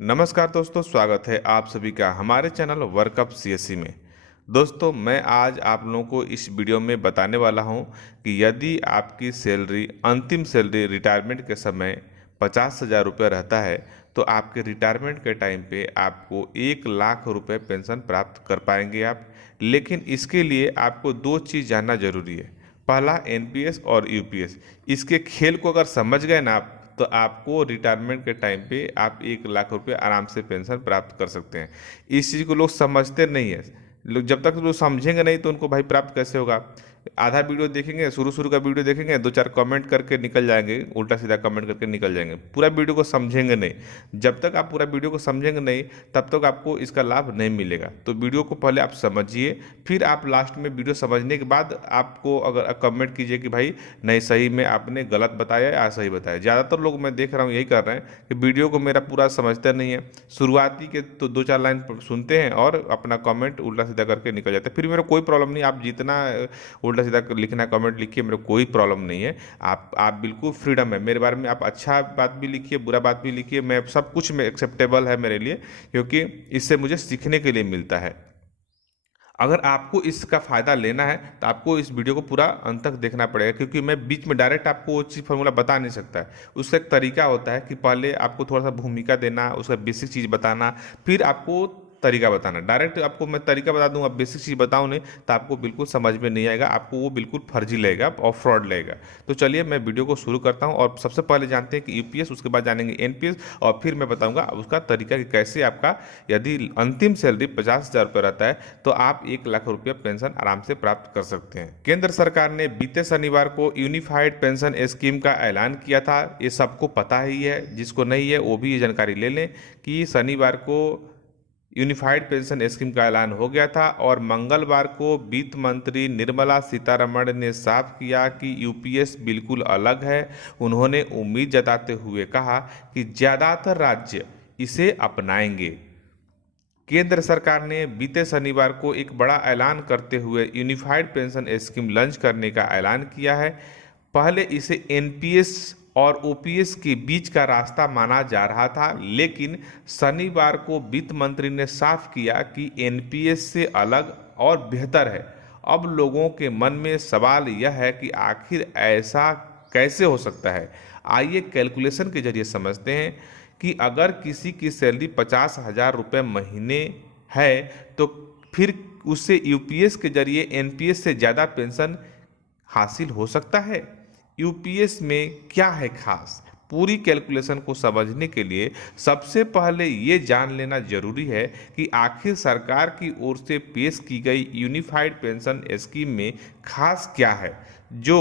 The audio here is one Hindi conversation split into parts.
नमस्कार दोस्तों, स्वागत है आप सभी का हमारे चैनल वर्कअप सीएससी में। दोस्तों, मैं आज आप लोगों को इस वीडियो में बताने वाला हूं कि यदि आपकी सैलरी अंतिम सैलरी रिटायरमेंट के समय 50,000 रुपये रहता है तो आपके रिटायरमेंट के टाइम पे आपको 1 लाख रुपये पेंशन प्राप्त कर पाएंगे आप। लेकिन इसके लिए आपको दो चीज़ जानना जरूरी है। पहला एनपीएस और यूपीएस। इसके खेल को अगर समझ गए ना आप तो आपको रिटायरमेंट के टाइम पे आप 1 लाख रुपये आराम से पेंशन प्राप्त कर सकते हैं। इस चीज़ को लोग समझते नहीं है। लोग जब तक लोग समझेंगे नहीं तो उनको भाई प्राप्त कैसे होगा। आधा वीडियो देखेंगे, शुरू का वीडियो देखेंगे, दो चार कमेंट करके निकल जाएंगे, उल्टा सीधा कमेंट करके निकल जाएंगे, पूरा वीडियो को समझेंगे नहीं। जब तक आप पूरा वीडियो को समझेंगे नहीं तब तक आपको इसका लाभ नहीं मिलेगा। तो वीडियो को पहले आप समझिए, फिर आप लास्ट में वीडियो समझने के बाद आपको अगर कमेंट कीजिए कि भाई नहीं, सही में आपने गलत बताया या सही बताया। ज़्यादातर लोग मैं देख रहा हूँ यही कर रहे हैं कि वीडियो को मेरा पूरा समझते नहीं है। शुरुआती के तो दो चार लाइन सुनते हैं और अपना कमेंट उल्टा सीधा करके निकल जाते हैं। फिर मेरा कोई प्रॉब्लम नहीं, आप जितना उल्टा सीधा लिखना कमेंट लिखिए, मेरे कोई प्रॉब्लम नहीं है। आप बिल्कुल फ्रीडम है मेरे बारे में, आप अच्छा बात भी लिखिए, बुरा बात भी लिखिए, मैं सब कुछ में एक्सेप्टेबल है मेरे लिए, क्योंकि इससे मुझे सीखने के लिए मिलता है। अगर आपको इसका फ़ायदा लेना है तो आपको इस वीडियो को पूरा अंत तक देखना पड़ेगा, क्योंकि मैं बीच में डायरेक्ट आपको वो चीज़ फॉर्मूला बता नहीं सकता है। उसका एक तरीका होता है कि पहले आपको थोड़ा सा भूमिका देना, उसका बेसिक चीज़ बताना, फिर आपको तरीका बताना। डायरेक्ट आपको मैं तरीका बता दूंगा, बेसिक चीज़ बताऊँ नहीं तो आपको बिल्कुल समझ में नहीं आएगा, आपको वो बिल्कुल फर्जी लगेगा और फ्रॉड लगेगा। तो चलिए मैं वीडियो को शुरू करता हूँ। और सबसे पहले जानते हैं कि यूपीएस, उसके बाद जानेंगे एनपीएस, और फिर मैं बताऊंगा उसका तरीका कि कैसे आपका यदि अंतिम सैलरी 50,000 रुपये रहता है तो आप 1 लाख रुपये पेंशन आराम से प्राप्त कर सकते हैं। केंद्र सरकार ने बीते शनिवार को यूनिफाइड पेंशन स्कीम का ऐलान किया था। ये सबको पता ही है, जिसको नहीं है वो भी ये जानकारी ले लें कि शनिवार को यूनिफाइड पेंशन स्कीम का ऐलान हो गया था। और मंगलवार को वित्त मंत्री निर्मला सीतारमण ने साफ किया कि यूपीएस बिल्कुल अलग है। उन्होंने उम्मीद जताते हुए कहा कि ज़्यादातर राज्य इसे अपनाएंगे। केंद्र सरकार ने बीते शनिवार को एक बड़ा ऐलान करते हुए यूनिफाइड पेंशन स्कीम लॉन्च करने का ऐलान किया है। पहले इसे एनपीएस और ओपीएस के बीच का रास्ता माना जा रहा था, लेकिन शनिवार को वित्त मंत्री ने साफ किया कि एनपीएस से अलग और बेहतर है। अब लोगों के मन में सवाल यह है कि आखिर ऐसा कैसे हो सकता है। आइए कैलकुलेशन के जरिए समझते हैं कि अगर किसी की सैलरी 50,000 रुपये महीने है तो फिर उससे यूपीएस के जरिए एनपीएस से ज़्यादा पेंशन हासिल हो सकता है। यूपीएस में क्या है खास, पूरी कैलकुलेशन को समझने के लिए सबसे पहले ये जान लेना जरूरी है कि आखिर सरकार की ओर से पेश की गई यूनिफाइड पेंशन स्कीम में खास क्या है जो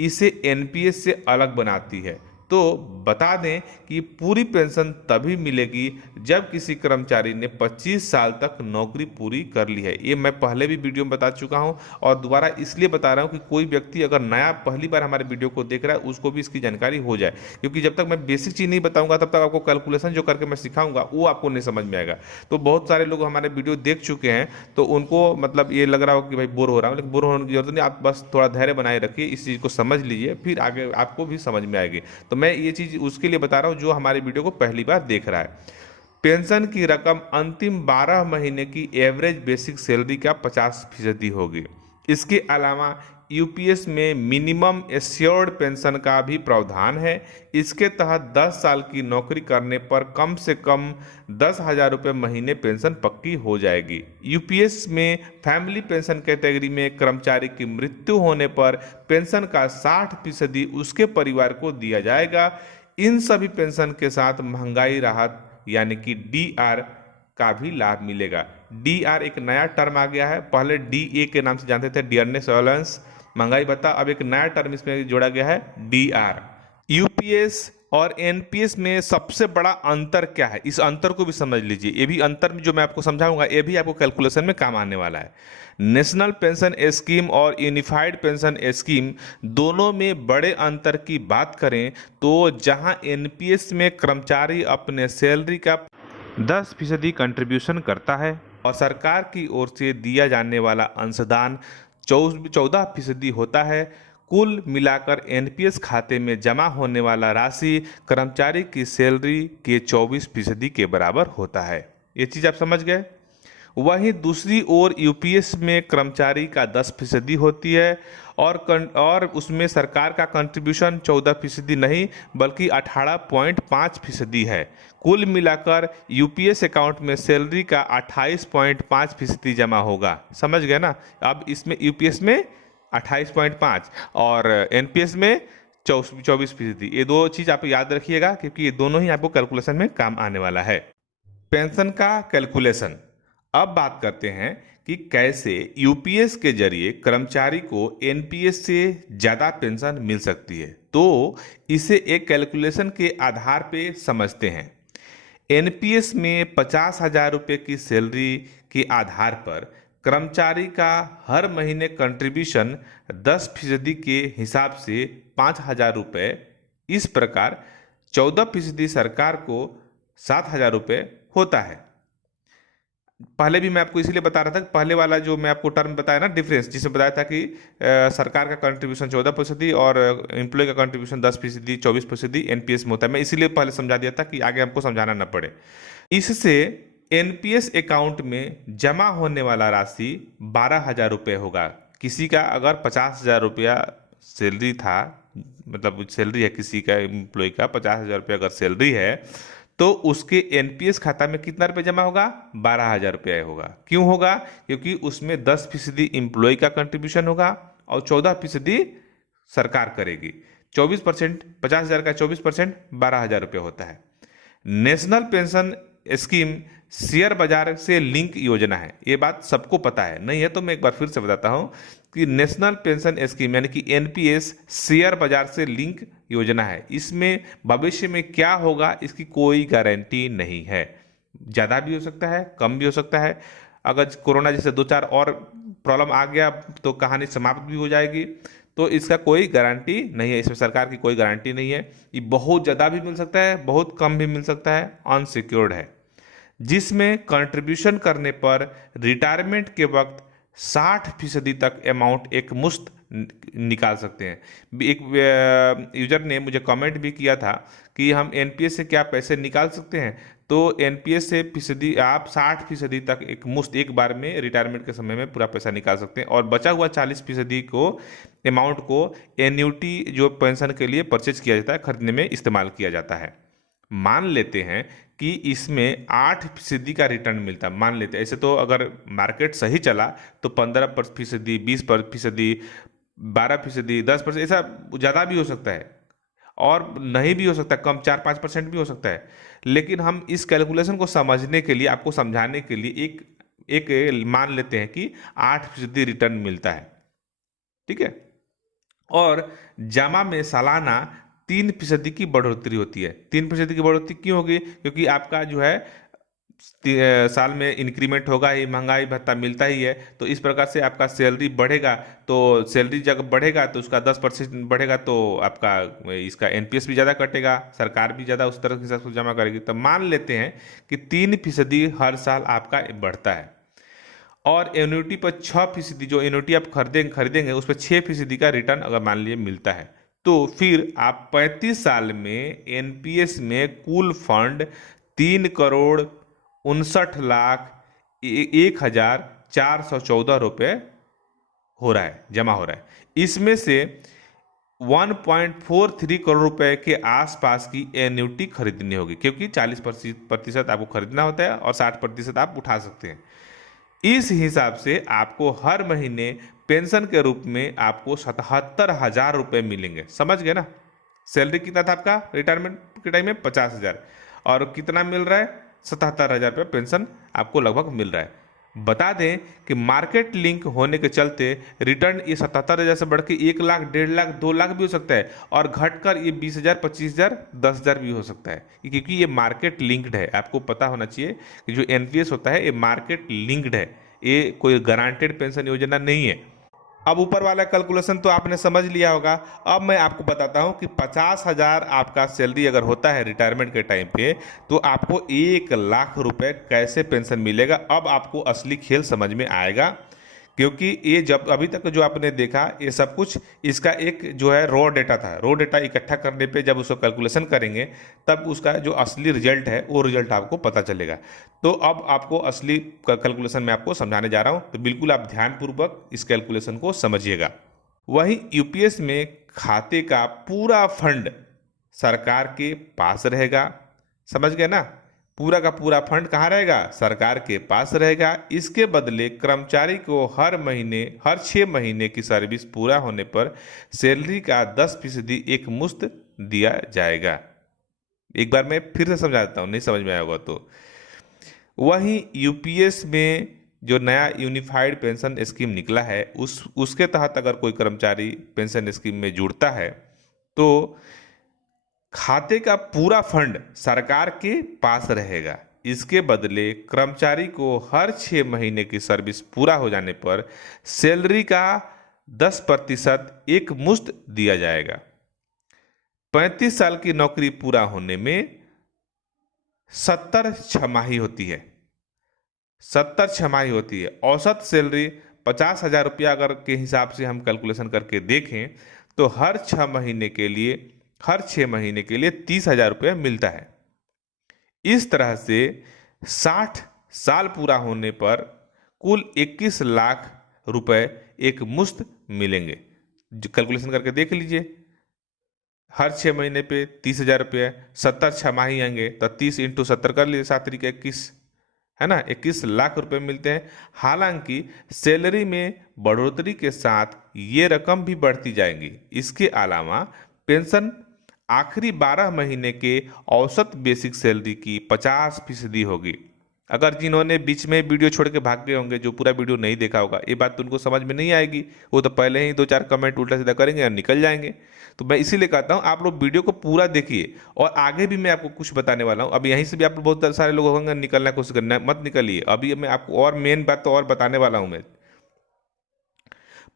इसे एनपीएस से अलग बनाती है। तो बता दें कि पूरी पेंशन तभी मिलेगी जब किसी कर्मचारी ने 25 साल तक नौकरी पूरी कर ली है। ये मैं पहले भी वीडियो में बता चुका हूं और दोबारा इसलिए बता रहा हूं कि कोई व्यक्ति अगर नया पहली बार हमारे वीडियो को देख रहा है उसको भी इसकी जानकारी हो जाए, क्योंकि जब तक मैं बेसिक चीज़ नहीं बताऊंगा तब तक आपको कैलकुलेशन जो करके मैं सिखाऊंगा वो आपको नहीं समझ में आएगा। तो बहुत सारे लोग हमारे वीडियो देख चुके हैं तो उनको मतलब ये लग रहा हो कि भाई बोर हो रहा हूँ, लेकिन बोर होने की जरूरत नहीं। आप बस थोड़ा धैर्य बनाए रखिए, इस चीज़ को समझ लीजिए, फिर आगे आपको भी समझ में आएगी। तो मैं ये चीज़ उसके लिए बता रहा हूं जो हमारे वीडियो को पहली बार देख रहा है। पेंशन की रकम अंतिम 12 महीने की एवरेज बेसिक सैलरी का 50% होगी। इसके अलावा यूपीएस में मिनिमम एश्योर्ड पेंशन का भी प्रावधान है। इसके तहत 10 साल की नौकरी करने पर कम से कम 10,000 रुपये महीने पेंशन पक्की हो जाएगी। यूपीएस में फैमिली पेंशन कैटेगरी में कर्मचारी की मृत्यु होने पर पेंशन का 60% उसके परिवार को दिया जाएगा। इन सभी पेंशन के साथ महंगाई राहत यानी कि डीआर का भी लाभ मिलेगा। डीआर एक नया टर्म आ गया है, पहले डीए के नाम से जानते थे, डियरनेस अलाउंस, महंगाई भत्ता। अब एक नया टर्म इसमें जोड़ा गया है, डीआर। यूपीएस और एनपीएस में सबसे बड़ा अंतर क्या है, इस अंतर को भी समझ लीजिए। ये भी अंतर जो मैं आपको समझाऊंगा ये भी आपको कैलकुलेशन में काम आने वाला है। नेशनल पेंशन स्कीम और यूनिफाइड पेंशन स्कीम दोनों में बड़े अंतर की बात करें तो जहां एनपीएस में कर्मचारी अपने सैलरी का 10% कंट्रीब्यूशन करता है और सरकार की ओर से दिया जाने वाला अंशदान 14% होता है। कुल मिलाकर एनपीएस खाते में जमा होने वाला राशि कर्मचारी की सैलरी के 24% के बराबर होता है। ये चीज़ आप समझ गए। वहीं दूसरी ओर यूपीएस में कर्मचारी का 10% होती है और उसमें सरकार का कंट्रीब्यूशन 14% नहीं बल्कि 18.5% है। कुल मिलाकर यूपीएस अकाउंट में सैलरी का 28.5% जमा होगा। समझ गए ना। अब इसमें यूपीएस में 28.5 और एनपीएस में 24%। ये दो चीज़ आप याद रखिएगा क्योंकि ये दोनों ही आपको कैलकुलेशन में काम आने वाला है। पेंशन का कैलकुलेशन। अब बात करते हैं कि कैसे यूपीएस के जरिए कर्मचारी को एनपीएस से ज़्यादा पेंशन मिल सकती है। तो इसे एक कैलकुलेशन के आधार पे समझते हैं। एनपीएस में 50,000 रुपये की सैलरी के आधार पर कर्मचारी का हर महीने कंट्रीब्यूशन 10% के हिसाब से 5,000 रुपये। इस प्रकार 14% सरकार को 7,000 रुपये होता है। पहले भी मैं आपको इसीलिए बता रहा था कि पहले वाला जो मैं आपको टर्म बताया ना, डिफरेंस, जिसमें बताया था कि सरकार का कंट्रीब्यूशन 14% और एम्प्लॉय का कंट्रीब्यूशन 10%, 24% एनपीएस में होता है। मैं इसीलिए पहले समझा दिया था कि आगे हमको समझाना न पड़े। इससे एनपीएस अकाउंट में जमा होने वाला राशि 12,000 रुपये होगा। किसी का अगर 50,000 रुपया सैलरी था, मतलब सैलरी है किसी का एम्प्लॉय का 50,000 रुपया अगर सैलरी है, तो उसके एनपीएस खाता में कितना रुपये जमा होगा? 12,000 रुपये होगा। क्यों होगा? क्योंकि उसमें 10% एम्प्लॉय का कंट्रीब्यूशन होगा और 14% सरकार करेगी। 24%, 50,000 का 24% 12,000 रुपये होता है। नेशनल पेंशन स्कीम शेयर बाजार से लिंक योजना है। ये बात सबको पता है, नहीं है तो मैं एक बार फिर से बताता हूं कि नेशनल पेंशन स्कीम यानी कि एनपीएस शेयर बाजार से लिंक योजना है। इसमें भविष्य में क्या होगा इसकी कोई गारंटी नहीं है। ज़्यादा भी हो सकता है, कम भी हो सकता है। अगर कोरोना जैसे 2-4 और प्रॉब्लम आ गया तो कहानी समाप्त भी हो जाएगी। तो इसका कोई गारंटी नहीं है, इसमें सरकार की कोई गारंटी नहीं है। ये बहुत ज़्यादा भी मिल सकता है, बहुत कम भी मिल सकता है, अनसिक्योर्ड है। जिसमें कंट्रीब्यूशन करने पर रिटायरमेंट के वक्त 60% तक अमाउंट एक मुश्त निकाल सकते हैं। एक यूजर ने मुझे कमेंट भी किया था कि हम एनपीएस से क्या पैसे निकाल सकते हैं। तो एनपीएस से फीसदी आप 60% तक एक मुश्त एक बार में रिटायरमेंट के समय में पूरा पैसा निकाल सकते हैं और बचा हुआ 40% को अमाउंट को एन्युटी जो पेंशन के लिए परचेज किया जाता है, खरीदने में इस्तेमाल किया जाता है। मान लेते हैं कि इसमें 8% का रिटर्न मिलता है। मान लेते हैं ऐसे, तो अगर मार्केट सही चला तो 15%, 20%, 12%, 10%, ऐसा ज़्यादा भी हो सकता है और नहीं भी हो सकता, कम 4-5% भी हो सकता है। लेकिन हम इस कैलकुलेशन को समझने के लिए, आपको समझाने के लिए एक मान लेते हैं कि 8% रिटर्न मिलता है। ठीक है। और जमा में सालाना 3% की बढ़ोतरी होती है। 3% की बढ़ोतरी क्यों होगी? क्योंकि आपका जो है साल में इंक्रीमेंट होगा ही, महंगाई भत्ता मिलता ही है। तो इस प्रकार से आपका सैलरी बढ़ेगा, तो सैलरी जब बढ़ेगा तो उसका 10% बढ़ेगा, तो आपका इसका एनपीएस भी ज़्यादा कटेगा, सरकार भी ज़्यादा उस तरह के हिसाब से जमा करेगी। तो मान लेते हैं कि 3% हर साल आपका बढ़ता है और एन्युटी पर 6%, जो एन्युटी आप खरीदेंगे उस पर 6% का रिटर्न अगर मान लीजिए मिलता है, तो फिर आप 35 साल में एनपीएस में कुल फंड 3,59,01,414 रुपये हो रहा है, जमा हो रहा है। इसमें से 1.43 करोड़ रुपए के आसपास की एन्युटी खरीदनी होगी, क्योंकि 40% आपको खरीदना होता है और 60% आप उठा सकते हैं। इस हिसाब से आपको हर महीने पेंशन के रूप में आपको 77,000 रुपये मिलेंगे। समझ गए ना। सैलरी कितना था आपका रिटायरमेंट के टाइम में? 50,000, और कितना मिल रहा है? 77,000 रुपये पेंशन आपको लगभग मिल रहा है। बता दें कि मार्केट लिंक होने के चलते रिटर्न ये 77,000 से बढ़ के 1 लाख, 1.5 लाख, 2 लाख भी हो सकता है और घटकर ये 20,000, 25,000, 10,000 भी हो सकता है, क्योंकि ये मार्केट लिंक्ड है। आपको पता होना चाहिए कि जो एनपीएस होता है ये मार्केट लिंक्ड है, ये कोई गारंटेड पेंशन योजना नहीं है। अब ऊपर वाला कैलकुलेशन तो आपने समझ लिया होगा। अब मैं आपको बताता हूं कि 50,000 आपका सैलरी अगर होता है रिटायरमेंट के टाइम पे, तो आपको 1 लाख रुपए कैसे पेंशन मिलेगा। अब आपको असली खेल समझ में आएगा क्योंकि ये जब अभी तक जो आपने देखा ये सब कुछ इसका एक जो है रॉ डेटा था। रॉ डेटा इकट्ठा करने पे जब उसको कैलकुलेशन करेंगे तब उसका जो असली रिजल्ट है वो रिजल्ट आपको पता चलेगा। तो अब आपको असली कैलकुलेशन मैं आपको समझाने जा रहा हूँ, तो बिल्कुल आप ध्यानपूर्वक इस कैलकुलेशन को समझिएगा। वहीं यूपीएस में खाते का पूरा फंड सरकार के पास रहेगा। समझ गए ना? पूरा का पूरा फंड कहाँ रहेगा? सरकार के पास रहेगा। इसके बदले कर्मचारी को हर 6 महीने की सर्विस पूरा होने पर सैलरी का 10% एक मुश्त दिया जाएगा। एक बार मैं फिर से समझा देता हूँ, नहीं समझ में आया होगा तो। वहीं यूपीएस में जो नया यूनिफाइड पेंशन स्कीम निकला है उसके तहत अगर कोई कर्मचारी पेंशन स्कीम में जुड़ता है तो खाते का पूरा फंड सरकार के पास रहेगा। इसके बदले कर्मचारी को हर 6 महीने की सर्विस पूरा हो जाने पर सैलरी का 10% एक मुश्त दिया जाएगा। 35 साल की नौकरी पूरा होने में 70 छमाही होती है। 70 छमाही होती है। औसत सैलरी 50,000 रुपया अगर के हिसाब से हम कैलकुलेशन करके देखें तो हर 6 महीने के लिए 30,000 रुपया मिलता है। इस तरह से 60 साल पूरा होने पर कुल 21 लाख रुपए एक मुश्त मिलेंगे। कैलकुलेशन करके देख लीजिए, हर 6 महीने पे 30,000 रुपये, 70 छमाही आएंगे तो 30 × 70 कर लीजिए, 7 × 21 है ना, 21 लाख रुपए मिलते हैं। हालांकि सैलरी में बढ़ोतरी के साथ ये रकम भी बढ़ती जाएंगी। इसके अलावा पेंशन आखिरी 12 महीने के औसत बेसिक सैलरी की 50% होगी। अगर जिन्होंने बीच में वीडियो छोड़ के भाग गए होंगे, जो पूरा वीडियो नहीं देखा होगा, ये बात तो उनको समझ में नहीं आएगी। वो तो पहले ही 2-4 कमेंट उल्टा सीधा करेंगे और निकल जाएंगे। तो मैं इसीलिए कहता हूँ आप लोग वीडियो को पूरा देखिए, और आगे भी मैं आपको कुछ बताने वाला हूँ। अब यहीं से भी आप बहुत सारे लोग होंगे निकलना कोशिश करना, मत निकलिए। अभी मैं आपको और मेन बात तो और बताने वाला हूँ मैं।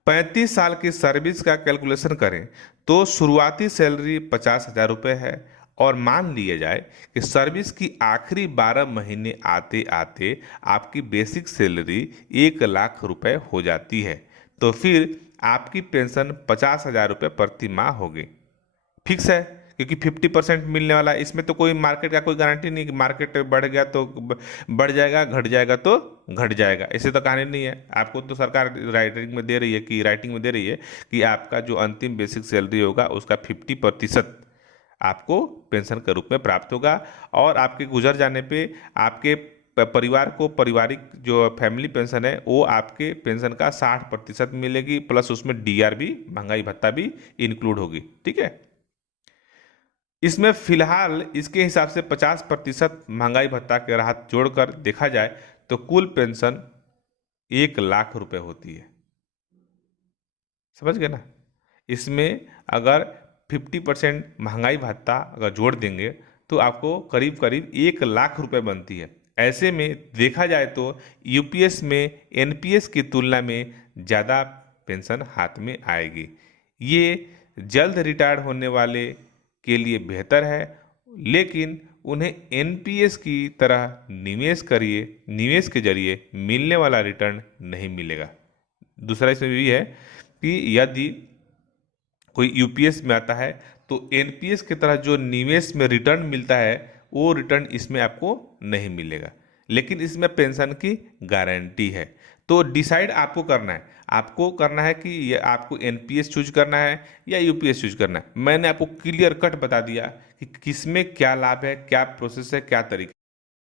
35 साल की सर्विस का कैलकुलेशन करें तो शुरुआती सैलरी 50,000 रुपये है, और मान लिया जाए कि सर्विस की आखिरी 12 महीने आते आते आपकी बेसिक सैलरी 1 लाख रुपए हो जाती है, तो फिर आपकी पेंशन 50,000 रुपये प्रति माह होगी। फिक्स है, क्योंकि 50% मिलने वाला है। इसमें तो कोई मार्केट का कोई गारंटी नहीं कि मार्केट बढ़ गया तो बढ़ जाएगा, घट जाएगा तो घट जाएगा, ऐसे तो कहानी नहीं है। आपको तो सरकार राइटिंग में दे रही है कि आपका जो अंतिम बेसिक सैलरी होगा उसका 50% आपको पेंशन के रूप में प्राप्त होगा, और आपके गुजर जाने पे आपके परिवार को पारिवारिक जो फैमिली पेंशन है वो आपके पेंशन का 60% मिलेगी, प्लस उसमें डीआर भी, महंगाई भत्ता भी इंक्लूड होगी। ठीक है, इसमें फिलहाल इसके हिसाब से 50% महंगाई भत्ता के राहत जोड़कर देखा जाए तो कुल पेंशन 1 लाख रुपए होती है। समझ गए ना? इसमें अगर 50% महंगाई भत्ता अगर जोड़ देंगे तो आपको करीब करीब 1 लाख रुपए बनती है। ऐसे में देखा जाए तो यूपीएस में एनपीएस की तुलना में ज़्यादा पेंशन हाथ में आएगी। ये जल्द रिटायर होने वाले के लिए बेहतर है, लेकिन उन्हें एनपीएस की तरह निवेश के जरिए मिलने वाला रिटर्न नहीं मिलेगा। दूसरा इसमें भी है कि यदि कोई यूपीएस में आता है तो एनपीएस की तरह जो निवेश में रिटर्न मिलता है वो रिटर्न इसमें आपको नहीं मिलेगा, लेकिन इसमें पेंशन की गारंटी है। तो डिसाइड आपको करना है कि ये आपको एनपीएस चूज करना है या यूपीएस चूज करना है। मैंने आपको क्लियर कट बता दिया कि किसमें क्या लाभ है, क्या प्रोसेस है, क्या तरीका।